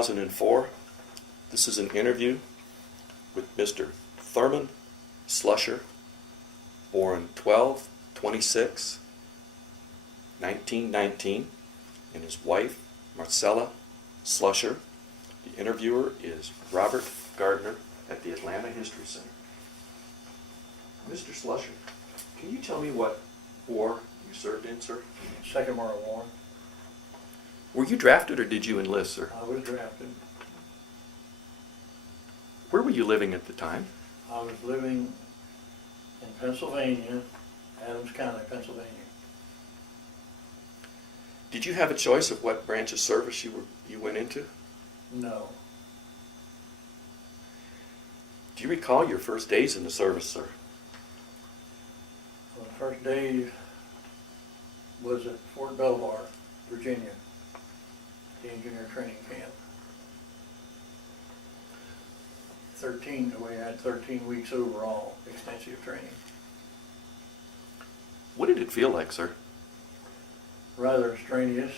2004. This is an interview with Mr. Thurman Slusser, born 12/26/1919, and his wife, Marcella Slusser. The interviewer is Robert Gardner at the Atlanta History Center. Mr. Slusser, can you tell me what war you served in, sir? Second World War. Were you drafted or did you enlist, sir? I was drafted. Where were you living at the time? I was living in Pennsylvania, Adams County, Pennsylvania. Did you have a choice of what branch of service you went into? No. Do you recall your first days in the service, sir? Well, the first day was at Fort Belvoir, Virginia, the engineer training camp. We had 13 weeks overall, extensive training. What did it feel like, sir? Rather strenuous.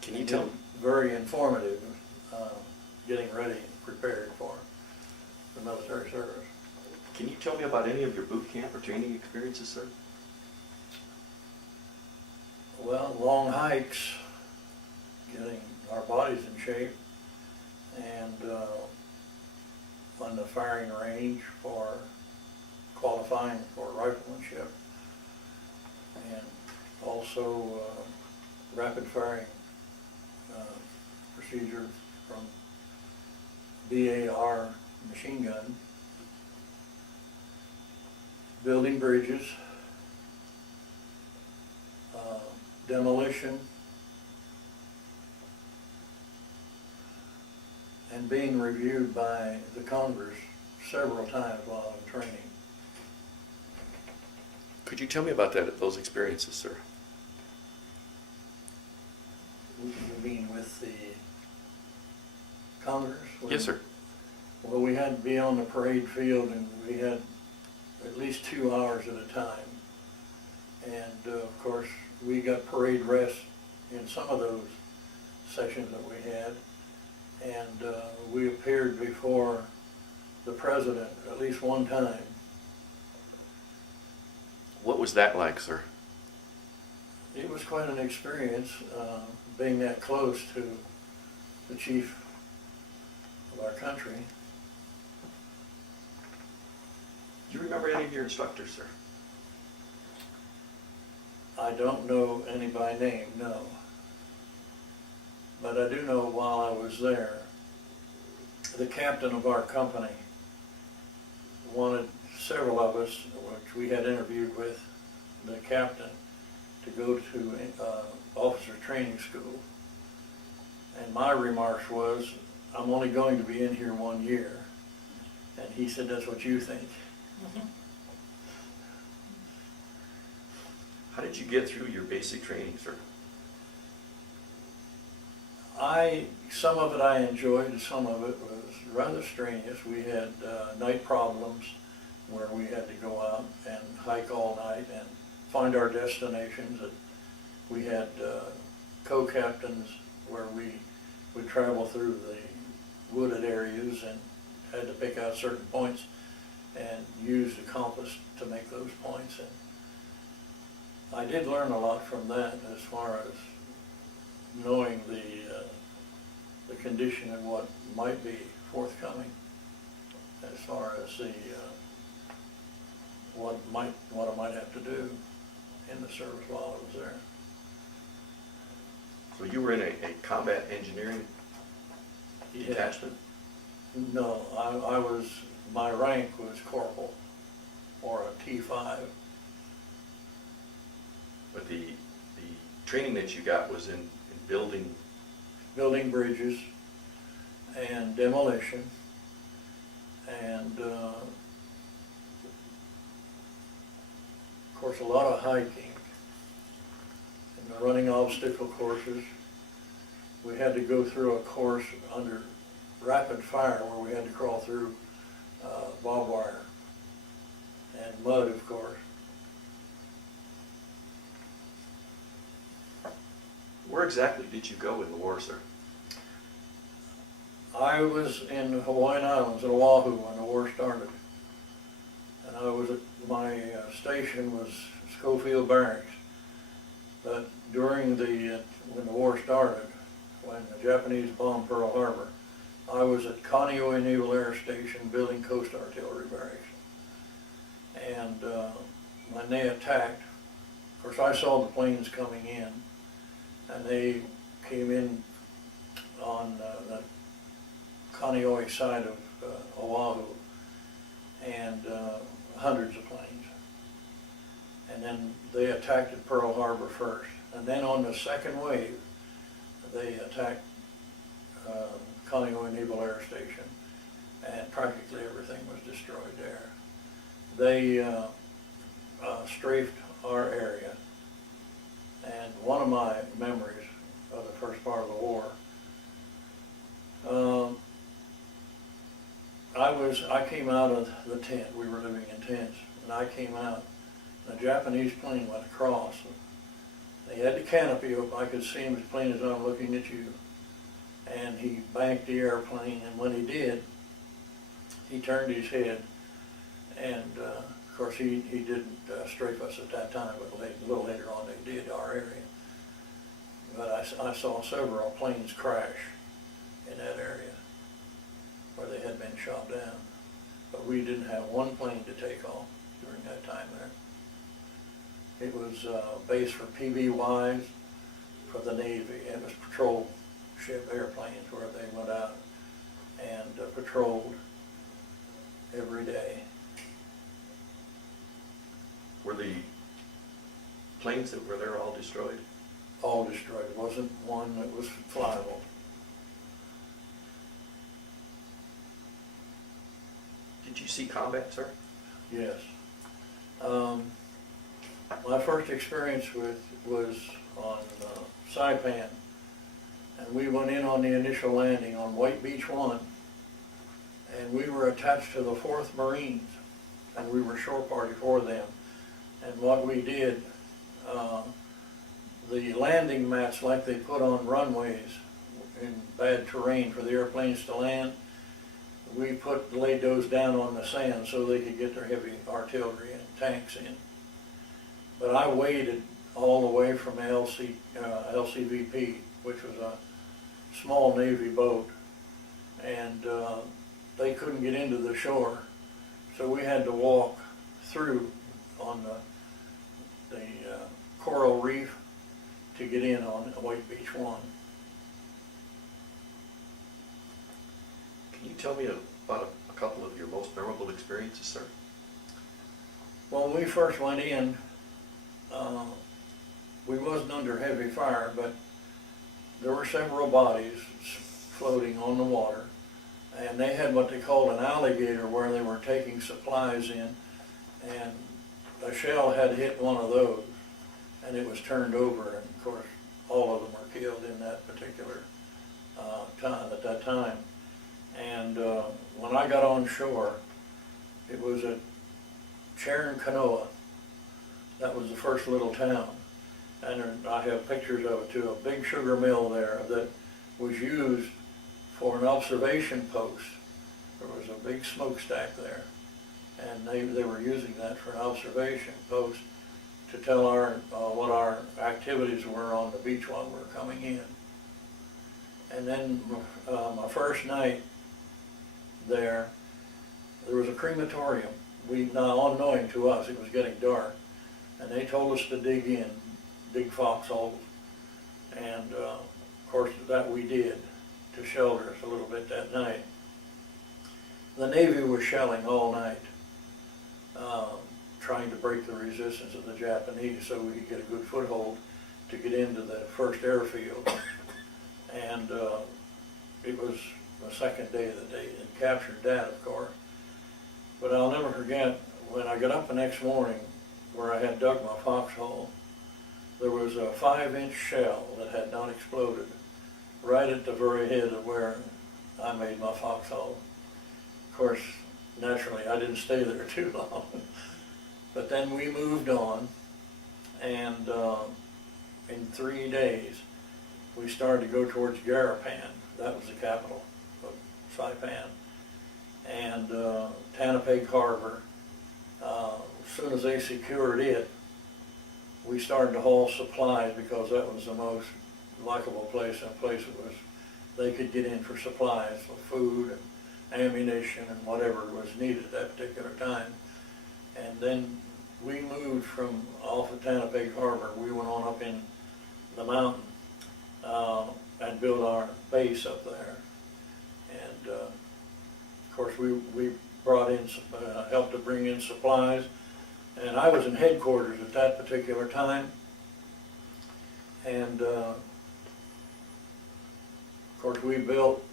Can you tell me? Very informative, getting ready and prepared for the military service. Can you tell me about any of your boot camp or training experiences, sir? Well, long hikes, getting our bodies in shape, and on the firing range for qualifying for riflemanship, and also rapid firing procedures from BAR machine gun, building bridges, demolition, and being reviewed by the Congress several times while I'm training. Could you tell me about those experiences, sir? You mean with the Congress? Yes, sir. Well, we had to be on the parade field, and we had at least 2 hours at a time. And of course, we got parade rest in some of those sessions that we had. And we appeared before the president at least one time. What was that like, sir? It was quite an experience, being that close to the chief of our country. Do you remember any of your instructors, sir? I don't know any by name, no. But I do know while I was there, the captain of our company wanted several of us, which we had interviewed with the captain, to go to officer training school. And my remarks was, I'm only going to be in here 1 year. And he said, that's what you think. How did you get through your basic training, sir? Some of it I enjoyed, and some of it was rather strenuous. We had night problems where we had to go out and hike all night and find our destinations. And we had co-captains where we would travel through the wooded areas and had to pick out certain points and use the compass to make those points. And I did learn a lot from that as far as knowing the condition of what might be forthcoming, as far as the what I might have to do in the service while I was there. So you were in a combat engineering detachment? No, my rank was corporal, or a T5. But the training that you got was in building Bridges and demolition, and of course a lot of hiking and the running obstacle courses. We had to go through a course under rapid fire where we had to crawl through barbed wire and mud, of course. Where exactly did you go in the war, sir? I was in the Hawaiian Islands at Oahu when the war started. And I was at, my station was Schofield Barracks. But during when the war started, when the Japanese bombed Pearl Harbor, I was at Kaneohe Naval Air Station building Coast Artillery Barracks. And when they attacked, of course I saw the planes coming in, and they came in on the Kaneohe side of Oahu, and hundreds of planes. And then they attacked at Pearl Harbor first. And then on the second wave, they attacked Kaneohe Naval Air Station, and practically everything was destroyed there. They strafed our area, and one of my memories of the first part of the war, I came out of the tent. We were living in tents, and I came out, and a Japanese plane went across. They had the canopy open. I could see him as plain as I'm looking at you. And he banked the airplane, and when he did, he turned his head, and of course he didn't strafe us at that time, but a little later on they did our area. But I saw several planes crash in that area where they had been shot down. But we didn't have one plane to take off during that time there. It was a base for PBYs for the Navy. It was patrol ship airplanes where they went out and patrolled every day. Were the planes that were there all destroyed? All destroyed. There wasn't one that was flyable. Did you see combat, sir? Yes. My first experience was on Saipan, and we went in on the initial landing on White Beach 1, and we were attached to the 4th Marines, and we were shore party for them. And what we did, the landing mats like they put on runways in bad terrain for the airplanes to land, we laid those down on the sand so they could get their heavy artillery and tanks in. But I waded all the way from LCVP, which was a small Navy boat, and they couldn't get into the shore, so we had to walk through on the coral reef to get in on White Beach 1. Can you tell me about a couple of your most memorable experiences, sir? Well, when we first went in, we wasn't under heavy fire, but there were several bodies floating on the water, and they had what they called an alligator where they were taking supplies in, and a shell had hit one of those, and it was turned over, and of course all of them were killed in that particular time, at that time. And when I got on shore, it was at Kanoa. That was the first little town. And I have pictures of it too, a big sugar mill there that was used for an observation post. There was a big smokestack there, and they were using that for an observation post to tell what our activities were on the beach while we were coming in. And then my first night there was a crematorium. Not unknowing to us, it was getting dark, and they told us to dig foxholes, and of course that we did to shelter us a little bit that night. The Navy was shelling all night, trying to break the resistance of the Japanese so we could get a good foothold to get into the first airfield. And it was the second day of the day, and captured that, of course. But I'll never forget, when I got up the next morning, where I had dug my foxhole, there was a 5-inch shell that had not exploded right at the very head of where I made my foxhole. Of course, naturally, I didn't stay there too long. But then we moved on, and in 3 days, started to go towards Garapan. That was the capital of Saipan. And Tanapeg Harbor. As soon as they secured it, we started to haul supplies because that was the most likable place, and a place that was, they could get in for supplies, for food and ammunition and whatever was needed at that particular time. And then we moved from off of Tanapeg Harbor. We went on up in the mountain and built our base up there. And of course we brought in, helped to bring in supplies. And I was in headquarters at that particular time. And of course we built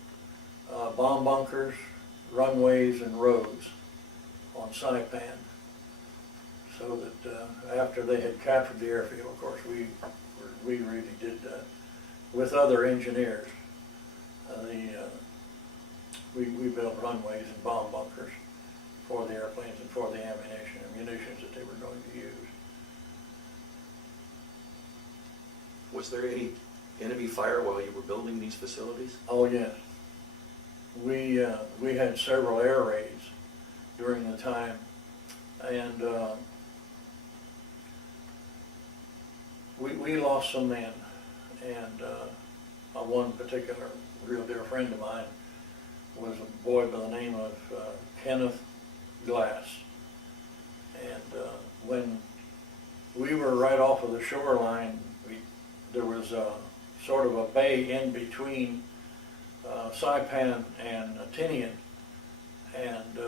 bomb bunkers, runways, and roads on Saipan. So that after they had captured the airfield, of course, we really did that with other engineers. We built runways and bomb bunkers for the airplanes and for the munitions that they were going to use. Was there any enemy fire while you were building these facilities? Oh yes, we had several air raids during the time, and we lost some men, and one particular real dear friend of mine was a boy by the name of Kenneth Glass. And when we were right off of the shoreline, there was sort of a bay in between Saipan and Tinian, and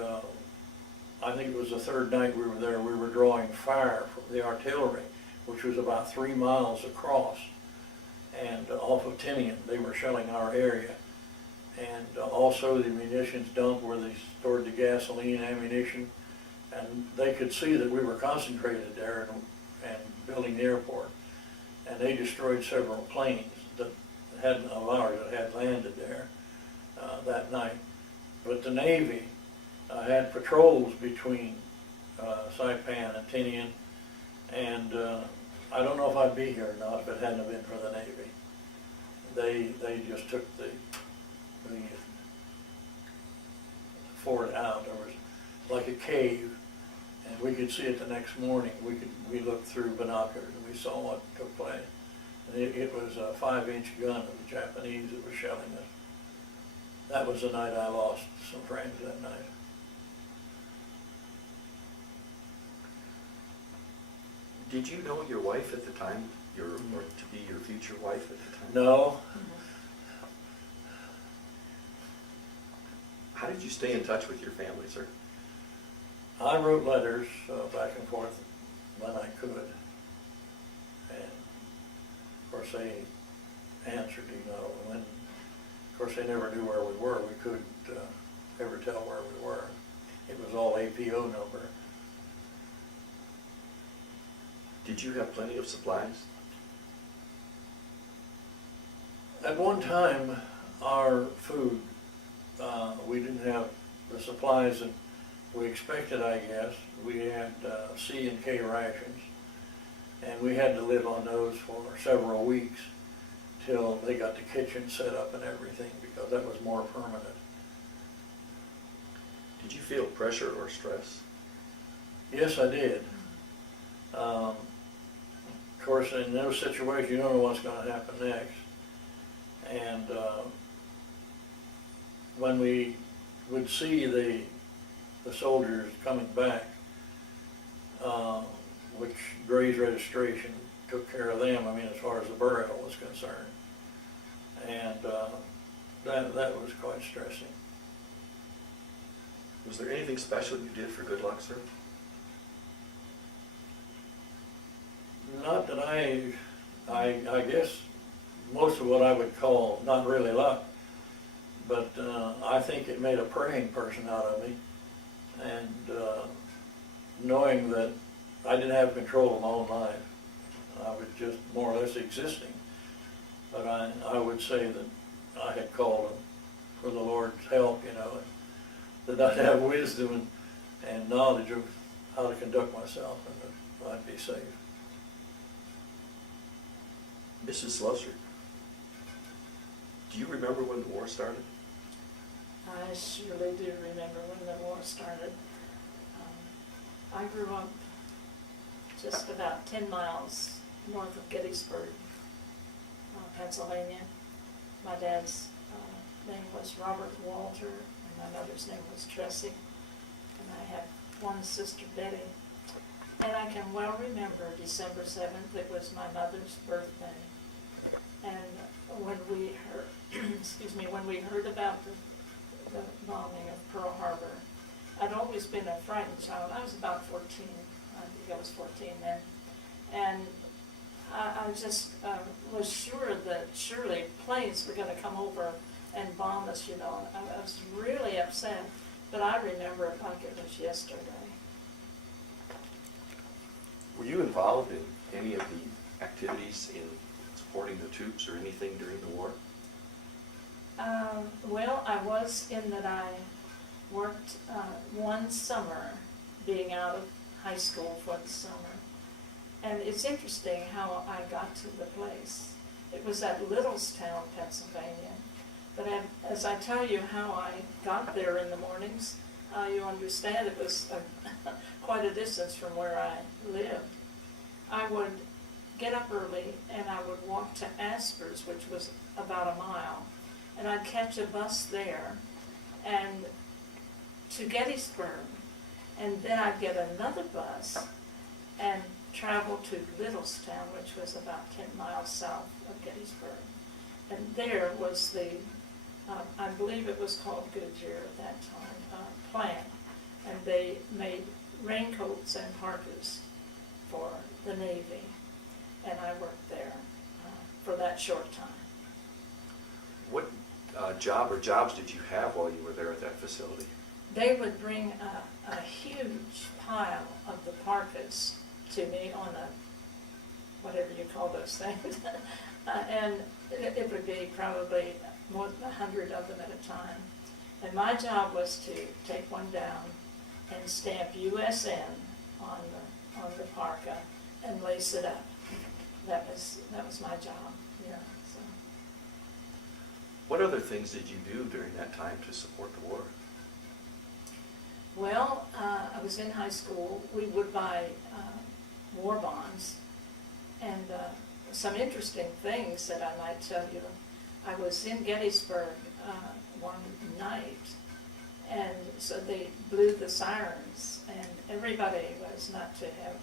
I think it was the third night we were there, we were drawing fire from the artillery, which was about 3 miles across, and off of Tinian. They were shelling our area. And also the munitions dump where they stored the gasoline, ammunition, and they could see that we were concentrated there and building the airport. And they destroyed several planes that of ours that had landed there that night. But the Navy had patrols between Saipan and Tinian, and I don't know if I'd be here or not if it hadn't been for the Navy. They just took the fort out. There was like a cave, and we could see it the next morning. We looked through binoculars and we saw what took place. And it was a 5-inch gun of the Japanese that was shelling us. That was the night I lost some friends that night. Did you know your wife at the time, or to be your future wife at the time? No. How did you stay in touch with your family, sir? I wrote letters back and forth when I could, and of course they answered, when, of course they never knew where we were. We couldn't ever tell where we were. It was all APO number. Did you have plenty of supplies? At one time, our food, we didn't have the supplies that we expected, I guess. We had C and K rations, and we had to live on those for several weeks till they got the kitchen set up and everything, because that was more permanent. Did you feel pressure or stress? Yes, I did. Of course, in those situations, you don't know what's going to happen next. And when we would see the soldiers coming back, which Gray's registration took care of them, I mean, as far as the burial was concerned. And that was quite stressing. Was there anything special you did for good luck, sir? Not that I guess most of what I would call not really luck, but I think it made a praying person out of me, and knowing that I didn't have control of my own life. I was just more or less existing, but I would say that I had called for the Lord's help, and that I'd have wisdom and knowledge of how to conduct myself, and that I'd be safe. Mrs. Slusser, Do you remember when the war started? I surely do remember when the war started. I grew up just about 10 miles north of Gettysburg, Pennsylvania. My dad's name was Robert Walter, and my mother's name was Tressie, and I have one sister, Betty. And I can well remember December 7th, it was my mother's birthday. And when we heard, excuse me, when we heard about the bombing of Pearl Harbor, I'd always been a frightened child. I was about 14, I think I was 14 then. And I just was sure that surely planes were going to come over and bomb us, you know. I was really upset, but I remember it like it was yesterday. Were you involved in any of the activities in supporting the troops or anything during the war? Well, I was in that I worked one summer being out of high school for the summer. And it's interesting how I got to the place. It was at Littlestown, Pennsylvania. But as I tell you how I got there in the mornings, you understand it was quite a distance from where I lived. I would get up early and I would walk to Aspers, which was about a mile. And I'd catch a bus there and to Gettysburg. And then I'd get another bus and travel to Littlestown, which was about 10 miles south of Gettysburg. And there was the, I believe it was called Goodyear at that time, plant. And they made raincoats and parkas for the Navy. And I worked there for that short time. What job or jobs did you have while you were there at that facility? They would bring a huge pile of the parkas to me on a, whatever you call those things, and it would be probably more than 100 of them at a time. And my job was to take one down and stamp USN on the parka and lace it up. That was my job. Yeah. So. What other things did you do during that time to support the war? Well, I was in high school. We would buy war bonds, and some interesting things that I might tell you. I was in Gettysburg one night, and so they blew the sirens, and everybody was not to have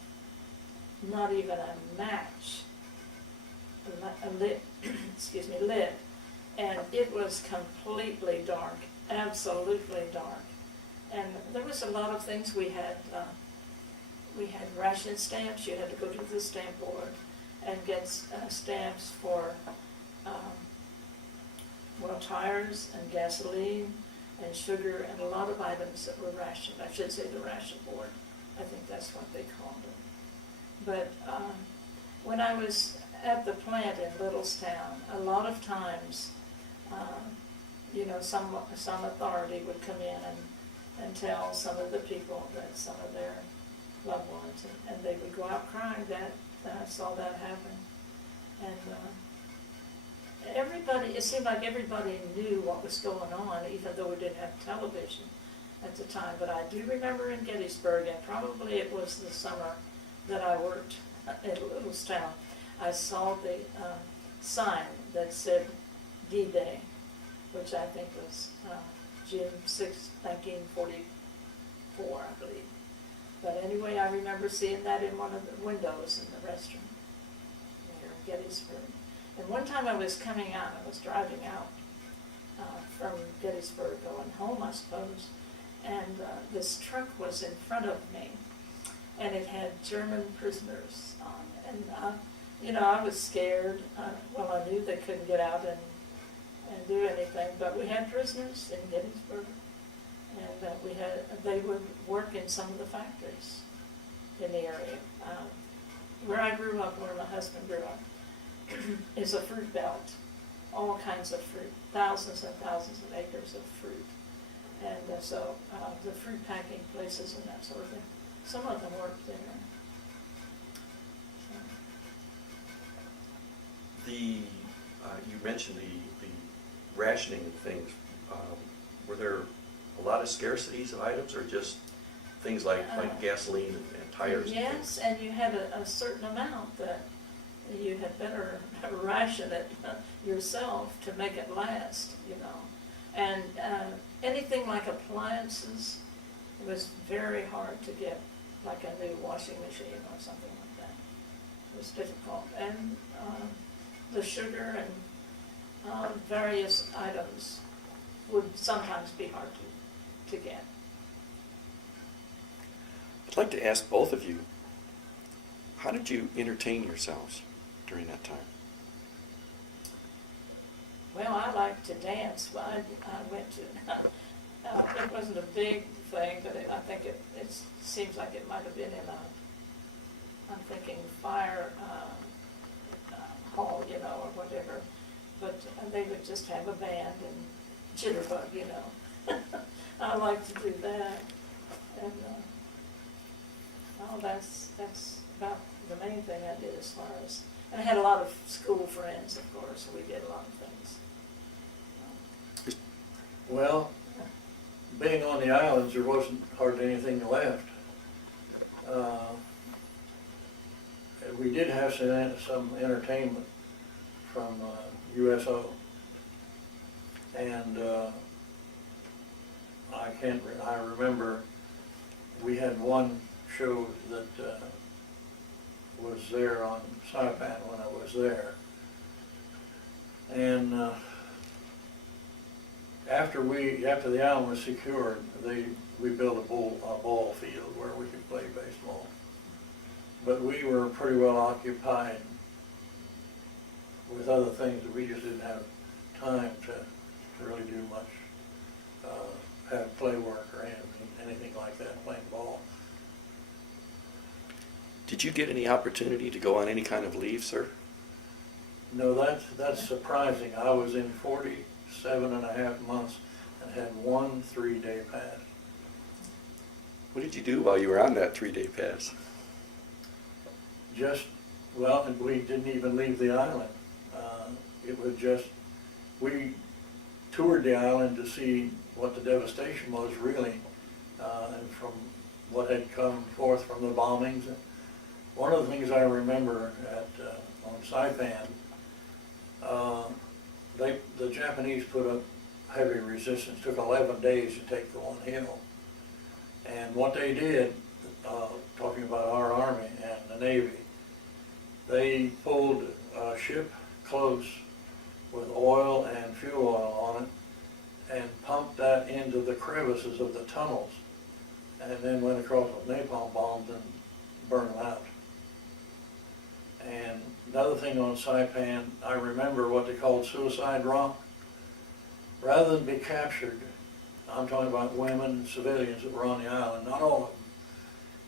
not even a match lit, excuse me, lit, and it was completely dark, absolutely dark. And there was a lot of things we had ration stamps. You had to go to the stamp board and get stamps for, well, tires and gasoline and sugar and a lot of items that were rationed. I should say the ration board. I think that's what they called it. But when I was at the plant in Littlestown, a lot of times, you know, some authority would come in and tell some of the people that some of their loved ones, and they would go out crying that I saw that happen. And everybody, it seemed like everybody knew what was going on, even though we didn't have television at the time. But I do remember in Gettysburg, and probably it was the summer that I worked at Littlestown, I saw the sign that said D-Day, which I think was June 6, 1944, I believe. But anyway, I remember seeing that in one of the windows in the restaurant there in Gettysburg. And one time I was coming out, I was driving out from Gettysburg going home, I suppose, and this truck was in front of me, and it had German prisoners on it. And, you know, I was scared. Well, I knew they couldn't get out and do anything, but we had prisoners in Gettysburg, and they would work in some of the factories in the area. Where I grew up, where my husband grew up, is a fruit belt, all kinds of fruit, thousands and thousands of acres of fruit. And so the fruit packing places and that sort of thing, some of them worked there. So. You mentioned the rationing and things, were there a lot of scarcities of items, or just things like gasoline and tires? And Yes, things? and you had a certain amount that you had better ration it yourself to make it last, you know. And anything like appliances, it was very hard to get, like a new washing machine or something like that. It was difficult. And the sugar and various items would sometimes be hard to get. I'd like to ask both of you, how did you entertain yourselves during that time? Well, I like to dance. Well, I went to, it wasn't a big thing, but I think it seems like it might have been in I'm thinking fire hall, you know, or whatever. But they would just have a band and jitterbug, you know. I like to do that. And that's about the main thing I did as far as, and I had a lot of school friends, of course, so we did a lot of things. Well, being on the islands, there wasn't hardly anything left. We did have some entertainment from USO, and I remember we had one show that was there on Saipan when I was there, and after the island was secured, we built a ball field where we could play baseball. But we were pretty well occupied with other things that we just didn't have time to really do much, have play work or anything like that, playing ball. Did you get any opportunity to go on any kind of leave, sir? No, that's surprising. I was in 47.5 months and had one 3-day pass. What did you do while you were on that 3-day pass? Well, and we didn't even leave the island. It was just, we toured the island to see what the devastation was really, and from what had come forth from the bombings. And one of the things I remember on Saipan, the Japanese put up heavy resistance. It took 11 days to take the one hill. And what they did, talking about our Army and the Navy, they pulled a ship close with oil and fuel oil on it and pumped that into the crevices of the tunnels, and then went across with napalm bombs and burned them out. And another thing on Saipan, I remember what they called Suicide Rock. Rather than be captured, I'm talking about women and civilians that were on the island, not all of them,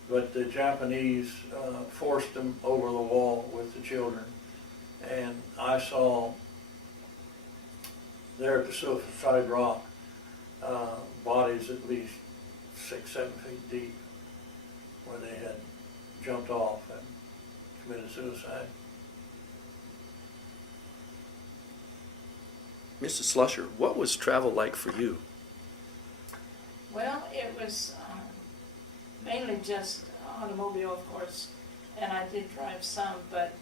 but the Japanese forced them over the wall with the children. And I saw there at the Suicide Rock bodies at least 6-7 feet deep where they had jumped off and committed suicide. Mrs. Slusser, what was travel like for you? Well, it was mainly just automobile, of course, and I did drive some, but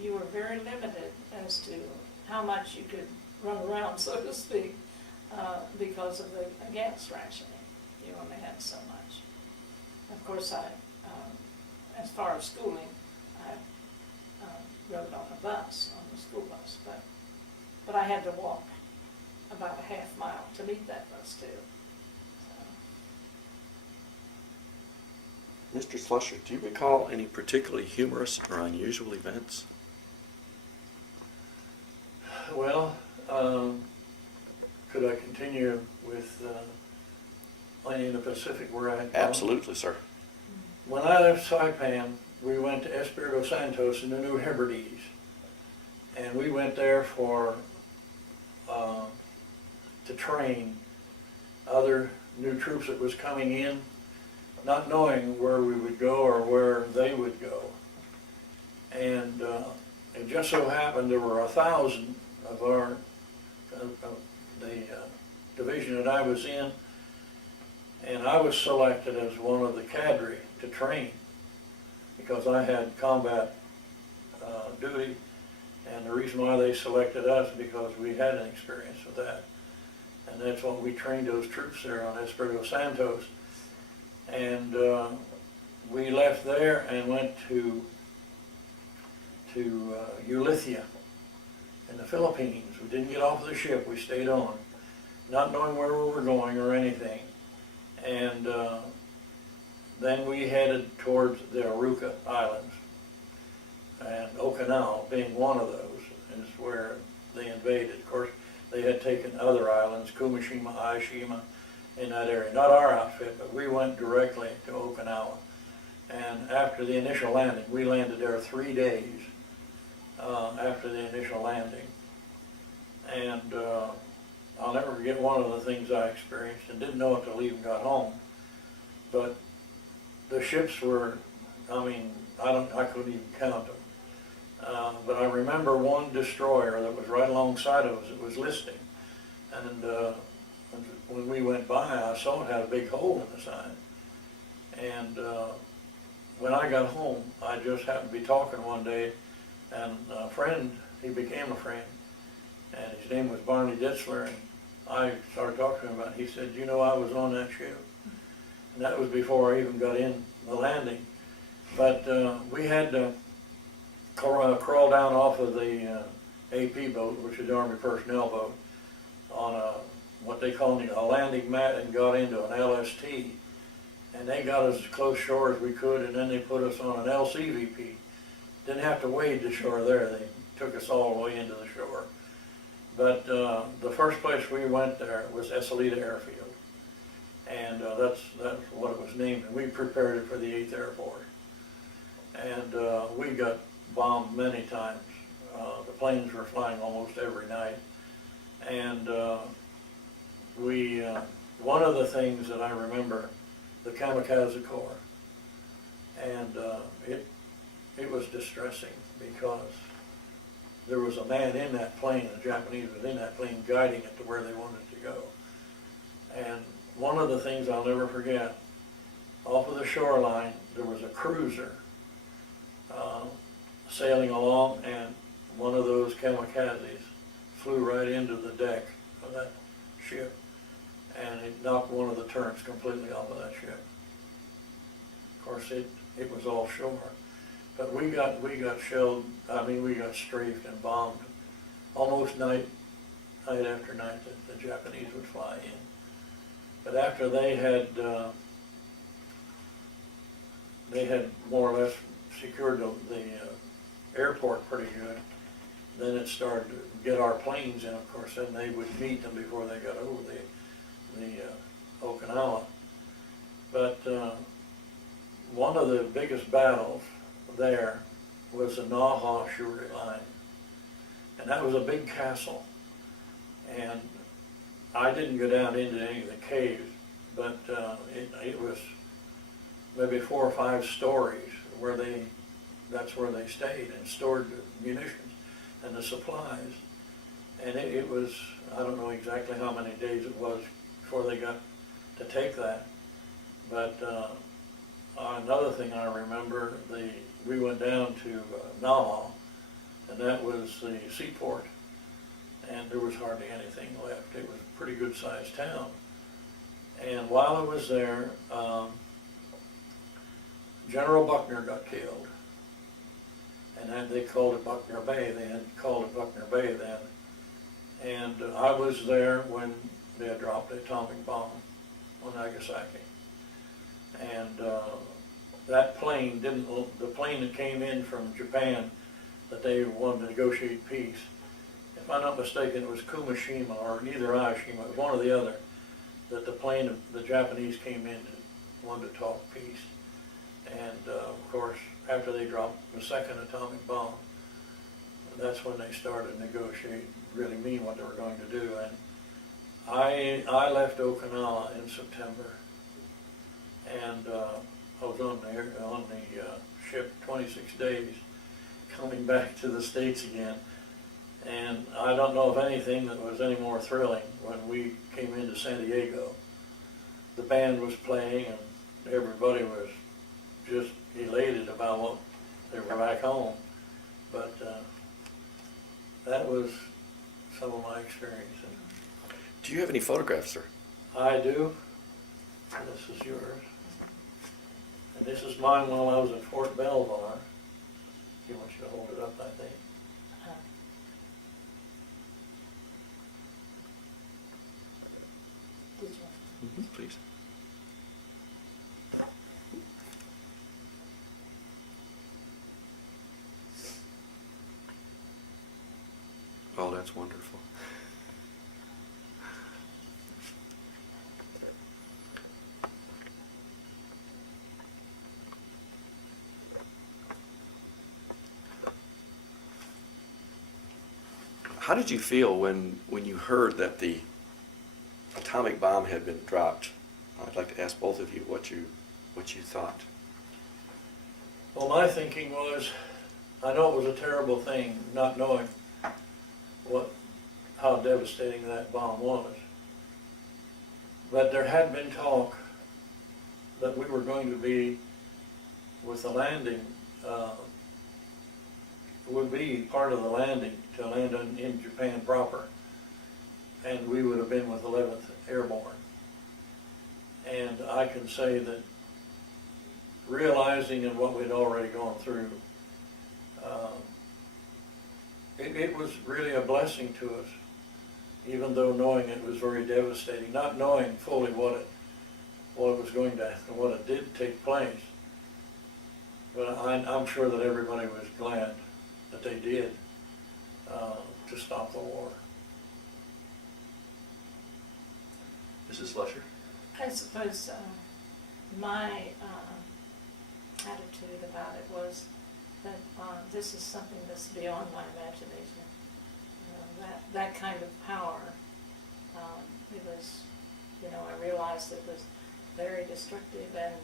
you were very limited as to how much you could run around, so to speak, because of the gas rationing. You only had so much. Of course, as far as schooling, I rode on a bus, on the school bus, but I had to walk about a half mile to meet that bus too. Mr. Slusser, do you recall any particularly humorous or unusual events? Well, could I continue with in the Pacific where I had gone? Absolutely, sir. When I left Saipan, we went to Espiritu Santos in the New Hebrides, and we went there for to train other new troops that was coming in, not knowing where we would go or where they would go. And it just so happened there were 1,000 of our the division that I was in, and I was selected as one of the cadre to train because I had combat duty, and the reason why they selected us because we had an experience with that, and that's what we trained those troops there on Espiritu Santos, and we left there and went to Ulithia in the Philippines. We didn't get off of the ship, we stayed on, not knowing where we were going or anything. And then we headed towards the Aruca Islands, and Okinawa being one of those is where they invaded. Of course, they had taken other islands, Kumishima, Aishima, in that area. Not our outfit, but we went directly to Okinawa. And after the initial landing, we landed there 3 days after the initial landing. And I'll never forget one of the things I experienced and didn't know until I even got home. But the ships were, I mean, I couldn't even count them. But I remember one destroyer that was right alongside of us. It was listing. And when we went by, I saw it had a big hole in the side. And when I got home, I just happened to be talking one day, and a friend, he became a friend, and his name was Barney Ditzler, and I started talking to him about it. He said, you know, I was on that ship. And that was before I even got in the landing. But we had to crawl down off of the AP boat, which is the Army Personnel boat, on what they call a landing mat, and got into an LST. And they got us as close shore as we could, and then they put us on an LCVP. Didn't have to wade to shore there. They took us all the way into the shore. But the first place we went there was Esalita Airfield. And that's what it was named. And we prepared it for the 8th Air Force. And we got bombed many times. The planes were flying almost every night. And one of the things that I remember, the Kamikaze Corps, and it was distressing because there was a man in that plane, the Japanese was in that plane guiding it to where they wanted it to go. And one of the things I'll never forget, off of the shoreline, there was a cruiser sailing along, and one of those kamikazes flew right into the deck of that ship, and it knocked one of the turrets completely off of that ship. Of course, it was offshore, but we got shelled. I mean, we got strafed and bombed almost night after night. The Japanese would fly in, but after they had more or less secured the airport pretty good, then it started to get our planes in. Of course, then they would meet them before they got over the Okinawa. But one of the biggest battles there was the Naha surety line, and that was a big castle. And I didn't go down into any of the caves, but it was maybe 4 or 5 stories where that's where they stayed and stored the munitions and the supplies. And it was, I don't know exactly how many days it was before they got to take that. But another thing I remember, we went down to Naha, and that was the seaport, and there was hardly anything left. It was a pretty good sized town. And while I was there, General Buckner got killed. And then they called it Buckner Bay. They hadn't called it Buckner Bay then. And I was there when they had dropped the atomic bomb on Nagasaki. And that plane the plane that came in from Japan that they wanted to negotiate peace, if I'm not mistaken, it was Kumishima or neither Aishima, it was one or the other, that the Japanese came in to wanted to talk peace. And of course, after they dropped the second atomic bomb, that's when they started negotiating, really mean what they were going to do. And I left Okinawa in September, and I was on the ship 26 days, coming back to the States again. And I don't know of anything that was any more thrilling when we came into San Diego. The band was playing and everybody was just elated about what they were back home. But that was some of my experience. Do you have any photographs, sir? I do. This is yours. And this is mine while I was at Fort Belvoir. He wants you to hold it up, I think. Did you? Please. Oh, that's wonderful. How did you feel when you heard that the atomic bomb had been dropped? I'd like to ask both of you what you thought. Well, my thinking was, I know it was a terrible thing, not knowing how devastating that bomb was. But there had been talk that we were going to be, with the landing, would be part of the landing to land in Japan proper. And we would have been with 11th Airborne. And I can say that realizing in what we'd already gone through, it was really a blessing to us, even though knowing it was very devastating, not knowing fully what it did take place. But I'm sure that everybody was glad that they did to stop the war. Mrs. Slusser? I suppose my attitude about it was that this is something that's beyond my imagination. That kind of power, it was, I realized it was very destructive, and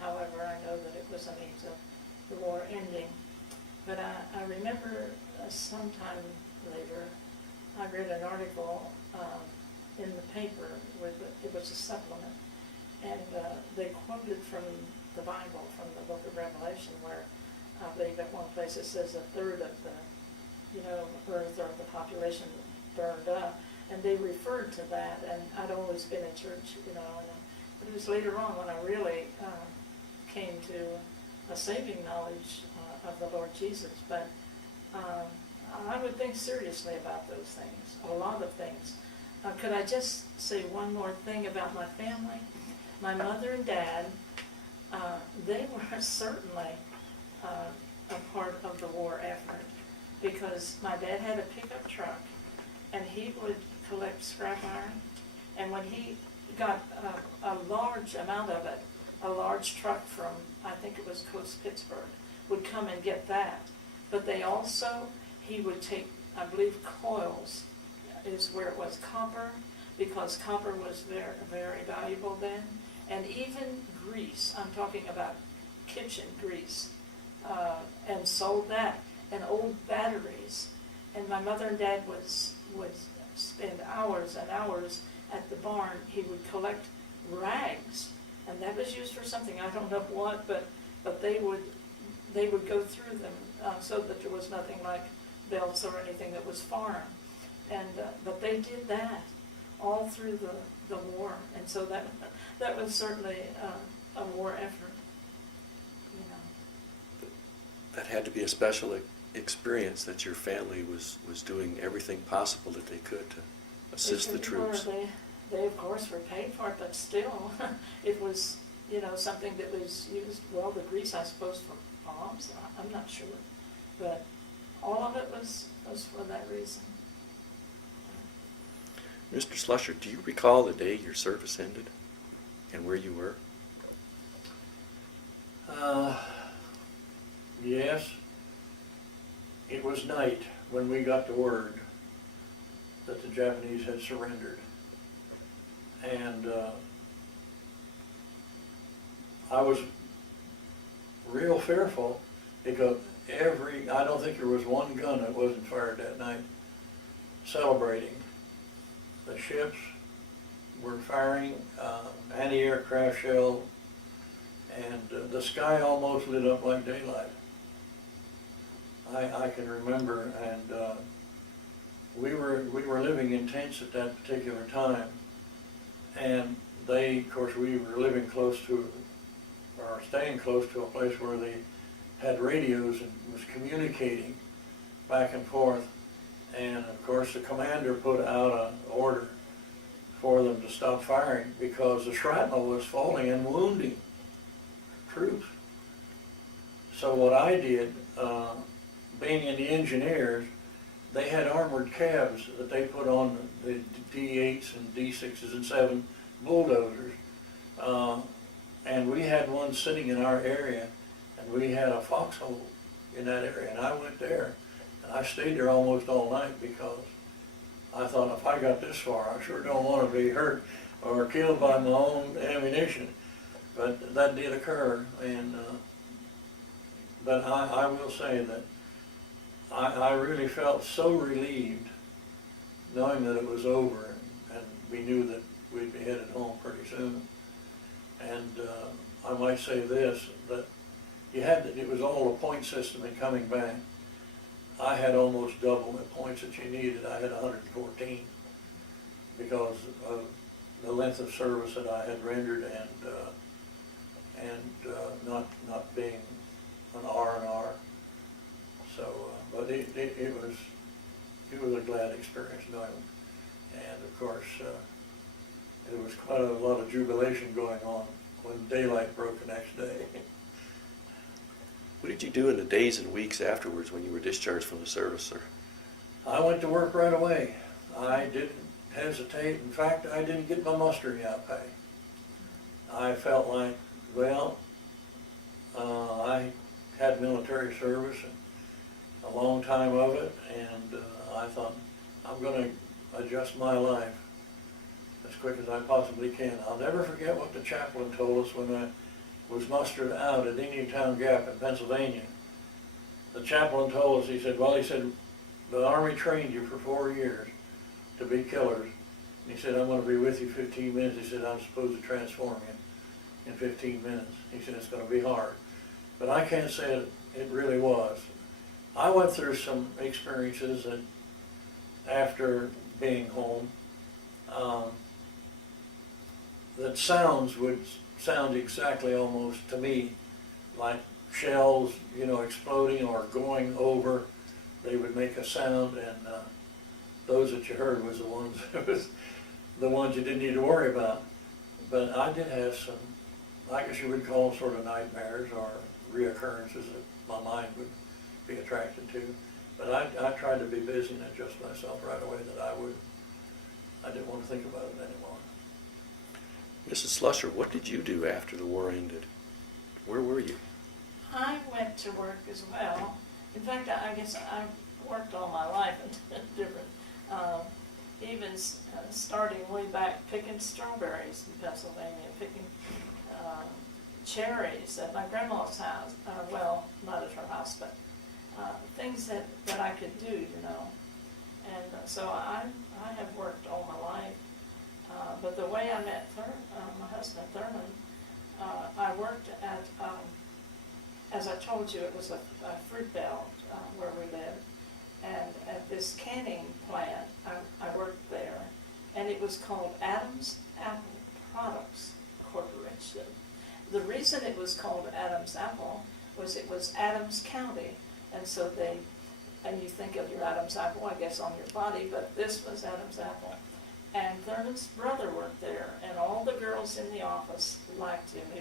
however, I know that it was a means of the war ending. But I remember sometime later, I read an article in the paper, it was a supplement, and they quoted from the Bible, from the book of Revelation, where I believe at one place it says 1/3 of the, earth or the population burned up, and they referred to that, and I'd always been in church, but it was later on when I really came to a saving knowledge of the Lord Jesus. But I would think seriously about those things, a lot of things. Could I just say one more thing about my family? My mother and dad, they were certainly a part of the war effort, because my dad had a pickup truck, and he would collect scrap iron, and when he got a large amount of it, a large truck from, I think it was Coast Pittsburgh, would come and get that. But he would take, I believe, coils is where it was, copper, because copper was very, very valuable then, and even grease, I'm talking about kitchen grease, and sold that, and old batteries. And my mother and dad would spend hours and hours at the barn. He would collect rags, and that was used for something, I don't know what, but they would go through them so that there was nothing like belts or anything that was foreign. And but they did that all through the war, and so that was certainly a war effort. That had to be a special experience, that your family was doing everything possible that they could to assist the troops. They of course were paid for it, but still, it was something that was used. Well, the grease, I suppose, for bombs. I'm not sure, but all of it was for that reason. Mr. Slusser, do you recall the day your service ended and where you were? Yes. It was night when we got the word that the Japanese had surrendered. And I was real fearful, because I don't think there was one gun that wasn't fired that night, celebrating. The ships were firing anti-aircraft shells, and the sky almost lit up like daylight. I can remember, and we were living in tents at that particular time, and of course, we were living close to, or staying close to a place where they had radios and was communicating back and forth. And of course, the commander put out an order for them to stop firing because the shrapnel was falling and wounding troops. So what I did, being in the engineers, they had armored cabs that they put on the D8s and D6s and 7 bulldozers. And we had one sitting in our area, and we had a foxhole in that area. And I went there, and I stayed there almost all night because I thought, if I got this far, I sure don't want to be hurt or killed by my own ammunition. But that did occur, and but I will say that I really felt so relieved knowing that it was over, and we knew that we'd be headed home pretty soon. And I might say this, that it was all a point system in coming back. I had almost double the points that you needed. I had 114 because of the length of service that I had rendered, and not being an R&R. So, but it was a glad experience knowing them. And of course, there was quite a lot of jubilation going on when daylight broke the next day. What did you do in the days and weeks afterwards when you were discharged from the service, sir? I went to work right away. I didn't hesitate. In fact, I didn't get my mustering out pay. I felt like, well, I had military service and a long time of it, and I thought, I'm going to adjust my life as quick as I possibly can. I'll never forget what the chaplain told us when I was mustered out at Uniontown Gap in Pennsylvania. The chaplain told us, he said, the Army trained you for 4 years to be killers. And he said, I'm going to be with you 15 minutes. He said, I'm supposed to transform you in 15 minutes. He said, it's going to be hard. But I can't say it really was. I went through some experiences that after being home, that sounds would sound exactly almost to me like shells, exploding or going over. They would make a sound, and those that you heard was the ones you didn't need to worry about. But I did have some, I guess you would call them sort of nightmares or reoccurrences that my mind would be attracted to. But I tried to be busy and adjust myself right away that I didn't want to think about it anymore. Mrs. Slusser, what did you do after the war ended? Where were you? I went to work as well. In fact, I guess I worked all my life in different, even starting way back picking strawberries in Pennsylvania, picking cherries at my grandma's house. Well, not at her house, but things that I could do, And so I have worked all my life. But the way I met my husband, Thurman, I worked at, as I told you, it was a fruit belt where we lived. And at this canning plant, I worked there. And it was called Adams Apple Products Corporation. The reason it was called Adams Apple was it was Adams County. And so and you think of your Adam's apple, I guess, on your body, but this was Adam's apple. And Thurman's brother worked there, and all the girls in the office liked him. He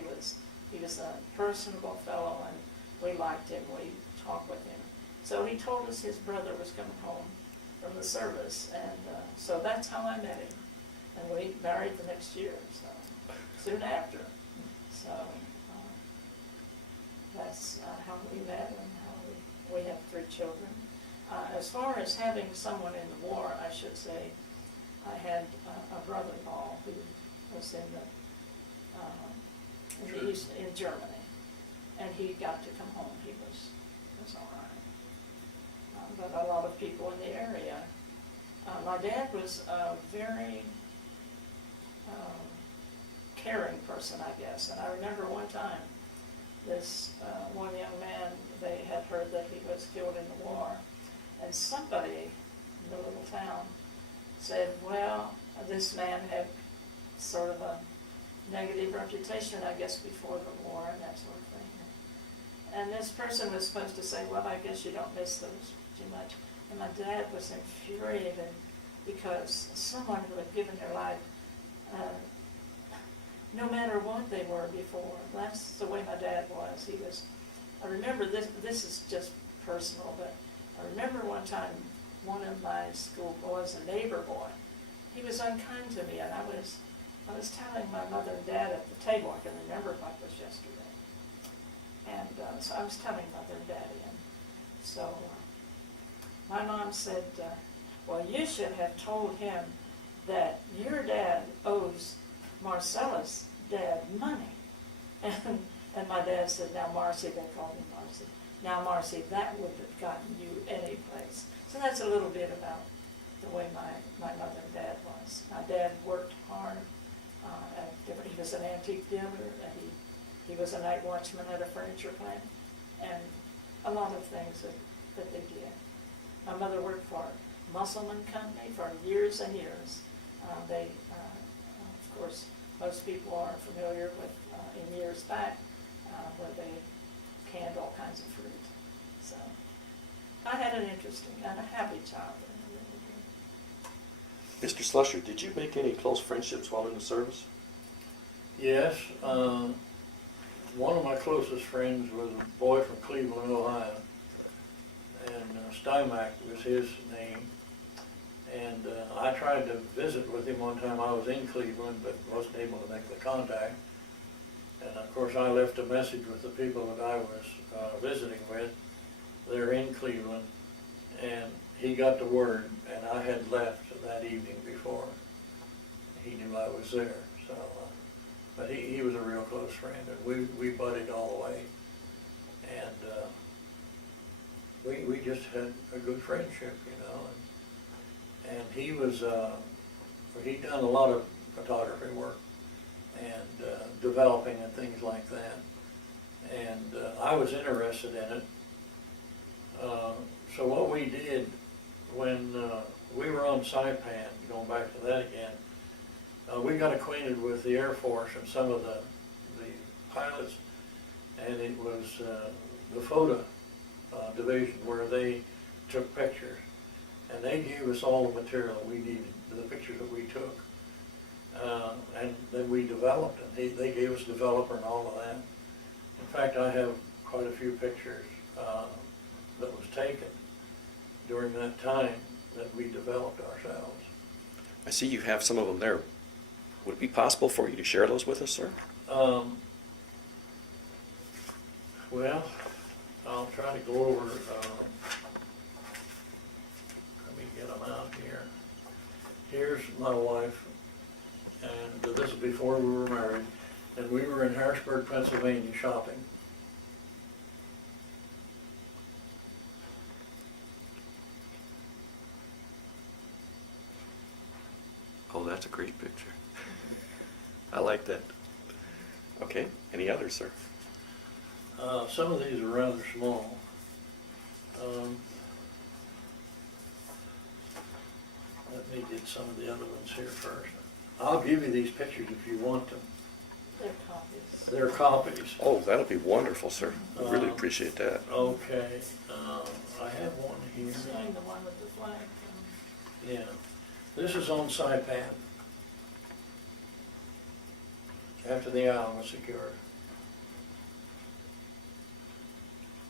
was a personable fellow, and we liked him. We talked with him. So he told us his brother was coming home from the service, and so that's how I met him. And we married the next year, so soon after. So that's how we met, and how we have 3 children. As far as having someone in the war, I should say, I had a brother-in-law who was in the East, in Germany, and he got to come home. was all right. But a lot of people in the area. My dad was a very caring person, I guess. And I remember one time, this one young man, they had heard that he was killed in the war, and somebody in the little town said, well, this man had sort of a negative reputation, I guess, before the war and that sort of thing. And this person was supposed to say, well, I guess you don't miss those too much. And my dad was infuriated because someone who had given their life, no matter what they were before, that's the way my dad was. He was, I remember this is just personal, but I remember one time one of my school boys, a neighbor boy, he was unkind to me, and I was telling my mother and dad at the table, I can remember it like it was yesterday. And so I was telling mother and daddy, and so my mom said, well, you should have told him that your dad owes Marcella's dad money. And my dad said, now Marcy, they called me Marcy. Now Marcy, that would have gotten you any place. So that's a little bit about the way my mother and dad was. My dad worked hard. He was an antique dealer, and he was a night watchman at a furniture plant, and a lot of things that they did. My mother worked for Musselman Company for years and years. Of course, most people are familiar with, in years back, where they canned all kinds of fruit. So I had an interesting and a happy childhood. Mr. Slusser, did you make any close friendships while in the service? Yes, one of my closest friends was a boy from Cleveland, Ohio, and Stymack was his name. And I tried to visit with him one time. I was in Cleveland, but wasn't able to make the contact. And of course, I left a message with the people that I was visiting with. They're in Cleveland, and he got the word, and I had left that evening before he knew I was there. So, but he was a real close friend, and we buddied all the way. And we just had a good friendship, you know. And he was, he'd done a lot of photography work and developing and things like that. And I was interested in it. So what we did when we were on Saipan, going back to that again, we got acquainted with the Air Force and some of the pilots, and it was the photo division where they took pictures. And they gave us all the material we needed, the pictures that we took. And then we developed it. They gave us developer and all of that. In fact, I have quite a few pictures that was taken during that time that we developed ourselves. I see you have some of them there. Would it be possible for you to share those with us, sir? Well, I'll try to go over, let me get them out here. Here's my wife, and this is before we were married, and we were in Harrisburg, Pennsylvania shopping. Oh, that's a great picture. I like that. Okay, any others, sir? Some of these are rather small. Let me get some of the other ones here first. I'll give you these pictures if you want them. They're copies. They're copies. Oh, that'll be wonderful, sir. I really appreciate that. Okay, I have one here. Showing the one with the flag. Yeah, this is on Saipan. After the island was secured.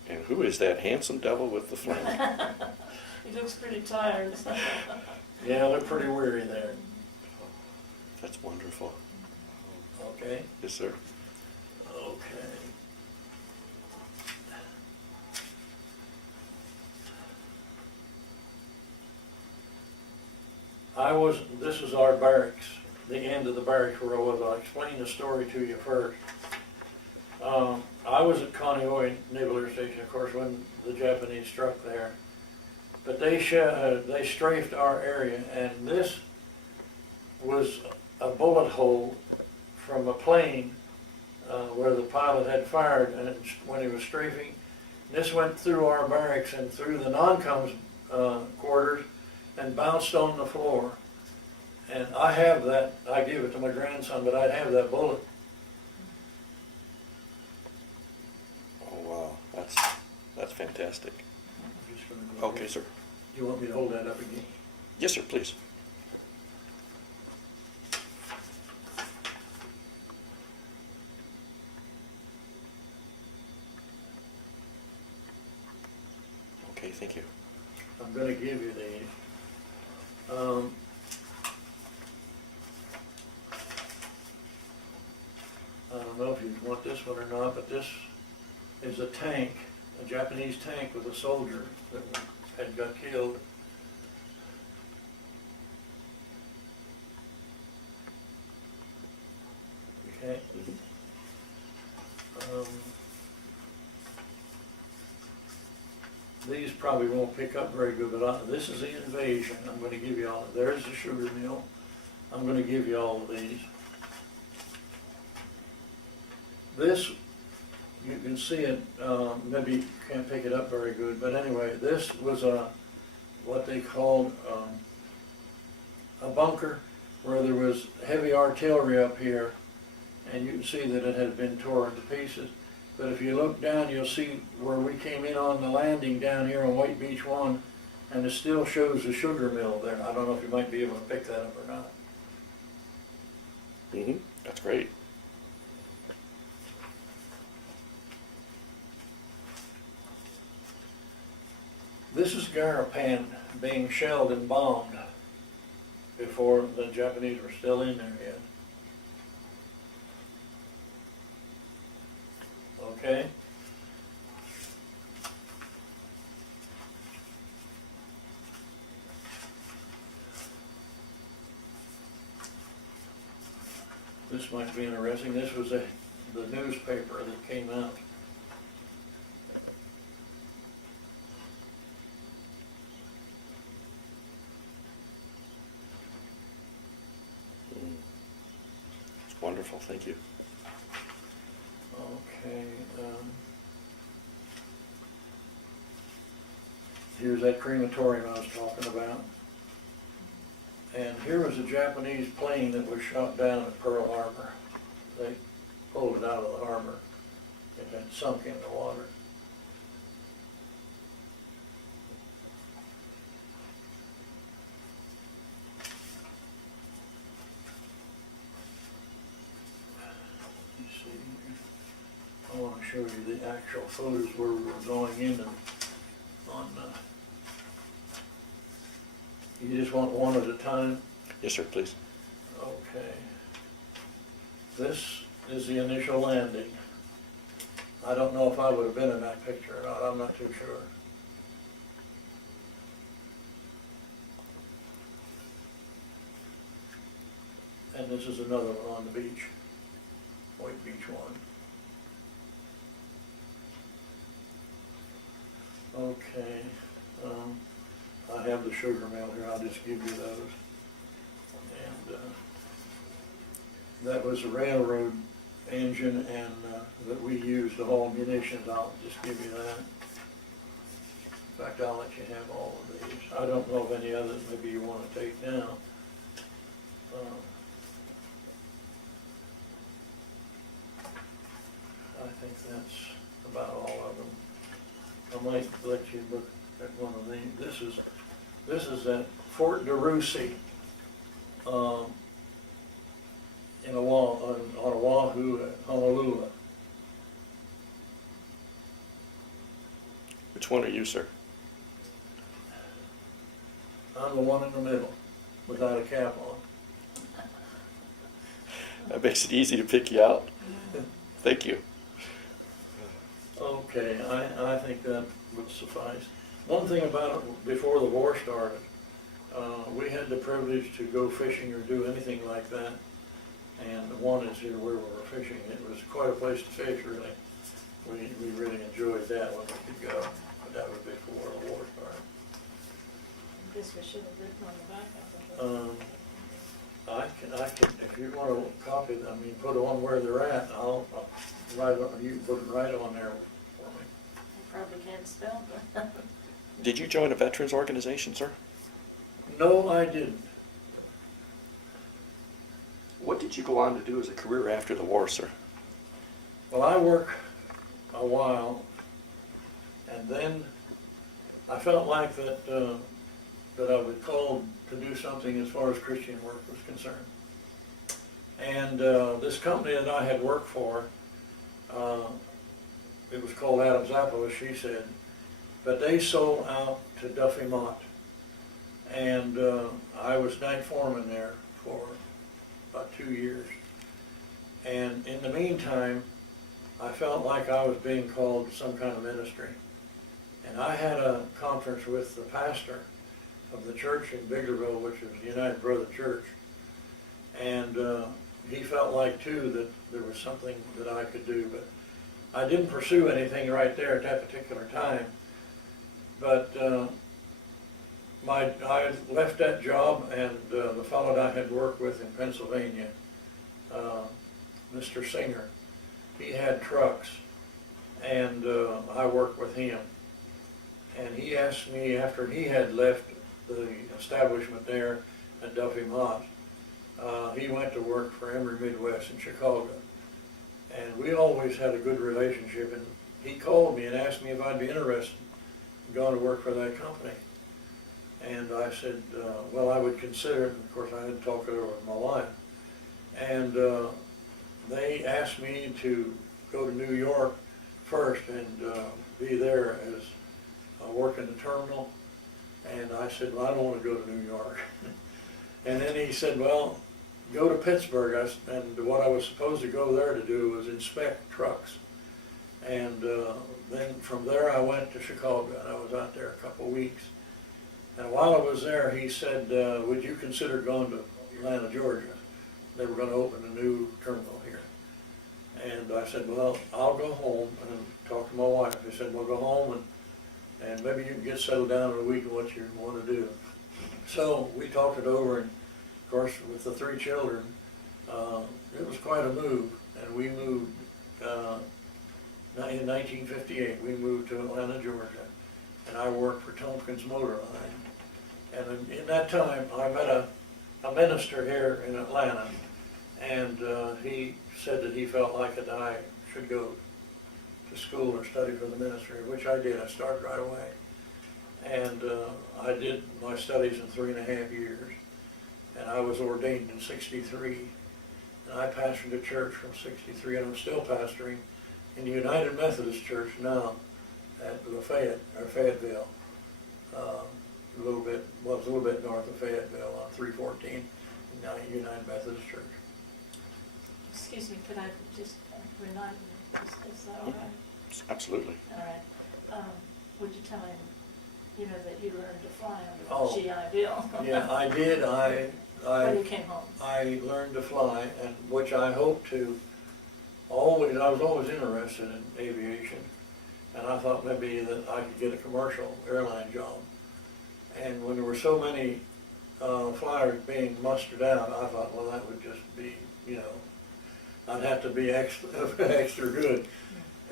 And who is that handsome devil with the flag? He looks pretty tired. Yeah, they're pretty weary there. That's wonderful. Okay. Yes, sir. Okay. This is our barracks, the end of the barracks where I was. I'll explain the story to you first. I was at Kaneohe Naval Air Station, of course, when the Japanese struck there. But they strafed our area, and this was a bullet hole from a plane where the pilot had fired, and when he was strafing, this went through our barracks and through the non-coms quarters and bounced on the floor. And I have that. I gave it to my grandson, but I'd have that bullet. Oh, wow, that's fantastic. I'm just gonna go Okay, here. sir. Do you want me to hold that up again? Yes, sir, please. Okay, thank you. I'm going to give you these. I don't know if you want this one or not, but this is a tank, a Japanese tank with a soldier that had got killed. Okay. These probably won't pick up very good, but this is the invasion. I'm going to give you all. There's the sugar mill. I'm going to give you all of these. This, you can see it. Maybe you can't pick it up very good, but anyway, this was what they called a bunker where there was heavy artillery up here, and you can see that it had been torn to pieces. But if you look down, you'll see where we came in on the landing down here on White Beach 1, and it still shows the sugar mill there. I don't know if you might be able to pick that up or not. Mm-hmm. That's great. This is Garapan being shelled and bombed before the Japanese were still in there yet. Okay? This might be interesting. This was the newspaper that came out. It's wonderful, thank you. Okay. Here's that crematorium I was talking about. And here was a Japanese plane that was shot down at Pearl Harbor. They pulled it out of the harbor. It had sunk in the water. Let me see here. I want to show you the actual photos where we were going in and on. You just want one at a time? Yes, sir, please. Okay. This is the initial landing. I don't know if I would have been in that picture or not. I'm not too sure. And this is another one on the beach, White Beach 1. Okay. I have the sugar mill here. I'll just give you those. And that was a railroad engine and that we used to haul munitions. I'll just give you that. In fact, I'll let you have all of these. I don't know of any others maybe you want to take now. I think that's about all of them. I might let you look at one of these. This is at Fort DeRussy on Oahu, Honolulu. Which one are you, sir? I'm the one in the middle, without a cap on. That makes it easy to pick you out. Thank you. Okay, I think that would suffice. One thing about it, before the war started, we had the privilege to go fishing or do anything like that. and one is here where we were fishing. It was quite a place to fish, really. We really enjoyed that when we could go, but that was before the war started. I guess we should have written on the back of it. I can, if you want to copy them, I mean, put on where they're at, I'll write on, you can put it right on there for me. I probably can't spell, but. Did you join a veterans organization, sir? No, I didn't. What did you go on to do as a career after the war, sir? Well, I worked a while, and then I felt like that I was called to do something as far as Christian work was concerned. And this company that I had worked for, it was called Adams Apple, as she said, but they sold out to Duffy Mott. And I was night foreman there for about 2 years. And in the meantime, I felt like I was being called to some kind of ministry. And I had a conference with the pastor of the church in Biggerville, which is the United Brother Church. And he felt like, too, that there was something that I could do. But I didn't pursue anything right there at that particular time. But I left that job, and the fellow that I had worked with in Pennsylvania, Mr. Singer, he had trucks, and I worked with him. And he asked me, after he had left the establishment there at Duffy Mott, he went to work for Emory Midwest in Chicago. And we always had a good relationship, and he called me and asked me if I'd be interested in going to work for that company. And I said, well, I would consider it. Of course, I had to talk it over with my wife. And they asked me to go to New York first and be there as work in the terminal. And I said, well, I don't want to go to New York. And then he said, well, go to Pittsburgh. And what I was supposed to go there to do was inspect trucks. And then from there I went to Chicago, and I was out there a couple of weeks. And while I was there, he said, would you consider going to Atlanta, Georgia? They were going to open a new terminal here. And I said, well, I'll go home and talk to my wife. He said, well, go home and maybe you can get settled down in a week on what you want to do. So we talked it over, and of course, with the 3 children, it was quite a move. And we moved, in 1958, we moved to Atlanta, Georgia. And I worked for Tompkins Motor Line. And in that time, I met a minister here in Atlanta, and he said that he felt like that I should go to school or study for the ministry, which I did. I started right away. And I did my studies in 3.5 years. And I was ordained in '63. And I pastored a church from '63, and I'm still pastoring in the United Methodist Church now at Fayetteville. It's a little bit north of Fayetteville on 314, now United Methodist Church. Excuse me, could I just remind you, is that all right? Absolutely. All right. Would you tell him, that you learned to fly under Oh. the GI Bill? Yeah, I did. When you came home. I learned to fly, and which I hope to always. I was always interested in aviation, and I thought maybe that I could get a commercial airline job. And when there were so many flyers being mustered out, I thought, well, that would just be, I'd have to be extra good.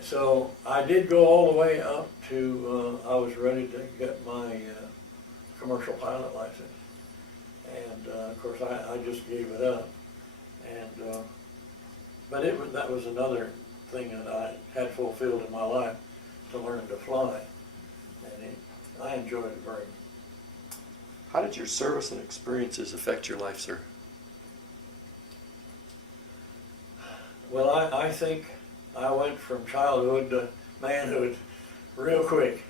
So I did go all the way up to, I was ready to get my commercial pilot license. And of course I just gave it up. And, but that was another thing that I had fulfilled in my life, to learn to fly. And I enjoyed it very much. How did your service and experiences affect your life, sir? Well, I think I went from childhood to manhood real quick.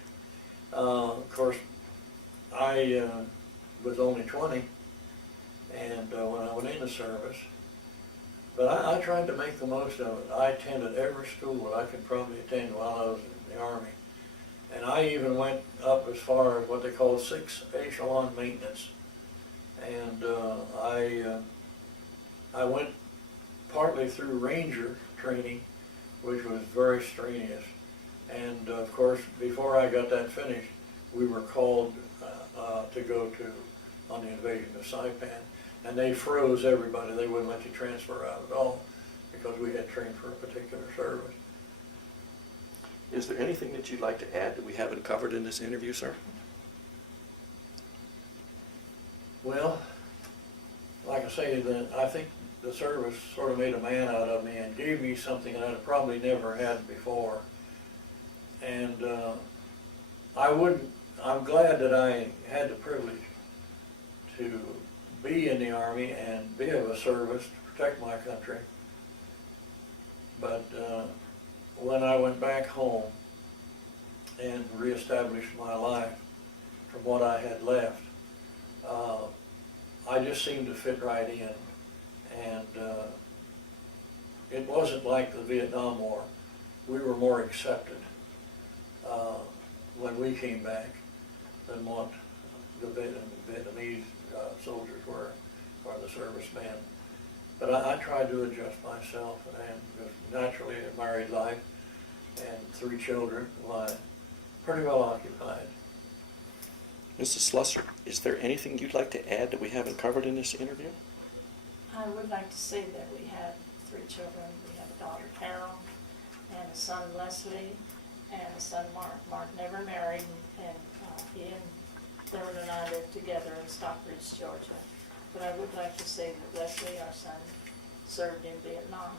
Of course, I was only 20 and when I went into service, but I tried to make the most of it. I attended every school that I could probably attend while I was in the Army. And I even went up as far as what they call 6 echelon maintenance. And I went partly through Ranger training, which was very strenuous. And of course, before I got that finished, we were called to go to on the invasion of Saipan, and they froze everybody. They wouldn't let you transfer out at all because we had trained for a particular service. Is there anything that you'd like to add that we haven't covered in this interview, sir? Well, like I say, I think the service sort of made a man out of me and gave me something that I probably never had before. And I'm glad that I had the privilege to be in the Army and be of a service to protect my country. But when I went back home and reestablished my life from what I had left, I just seemed to fit right in. And it wasn't like the Vietnam War. We were more accepted when we came back than what the Vietnamese soldiers were, or the servicemen. But I tried to adjust myself, and just naturally a married life and 3 children, well, pretty well occupied. Mrs. Slusser, is there anything you'd like to add that we haven't covered in this interview? I would like to say that we had 3 children. We have a daughter, Carol, and a son, Leslie, and a son, Mark. Mark never married, and he and Thurman and I lived together in Stockbridge, Georgia. But I would like to say that Leslie, our son, served in Vietnam.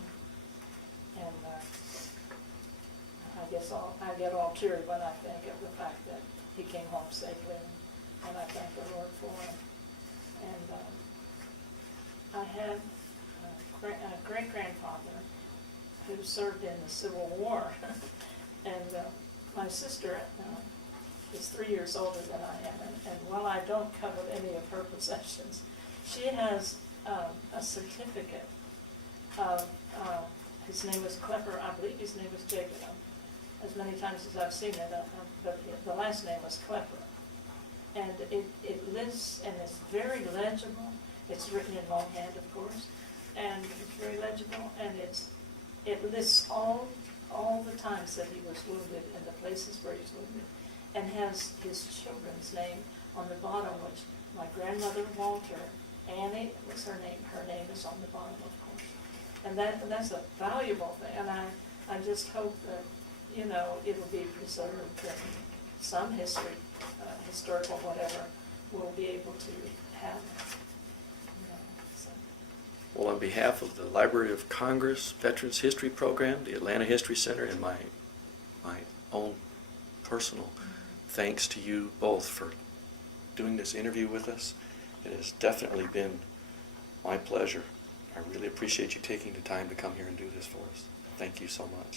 And I guess I get all teary when I think of the fact that he came home safely, and I thank the Lord for him. And I had a great-grandfather who served in the Civil War. And my sister is 3 years older than I am, and while I don't covet any of her possessions, she has a certificate of, his name was Klepper, I believe his name was Jacob, as many times as I've seen it, but the last name was Klepper. And it lists, and it's very legible. It's written in longhand, of course, and it's very legible, and it lists all the times that he was wounded and the places where he's wounded, and has his children's name on the bottom, which my grandmother, Walter, Annie was her name. Her name is on the bottom, of course. And that's a valuable thing, and I just hope that, you know, it'll be preserved, and some history, historical whatever, will be able to have it. You know, so. Well, on behalf of the Library of Congress Veterans History Program, the Atlanta History Center, and my own personal thanks to you both for doing this interview with us. It has definitely been my pleasure. I really appreciate you taking the time to come here and do this for us. Thank you so much.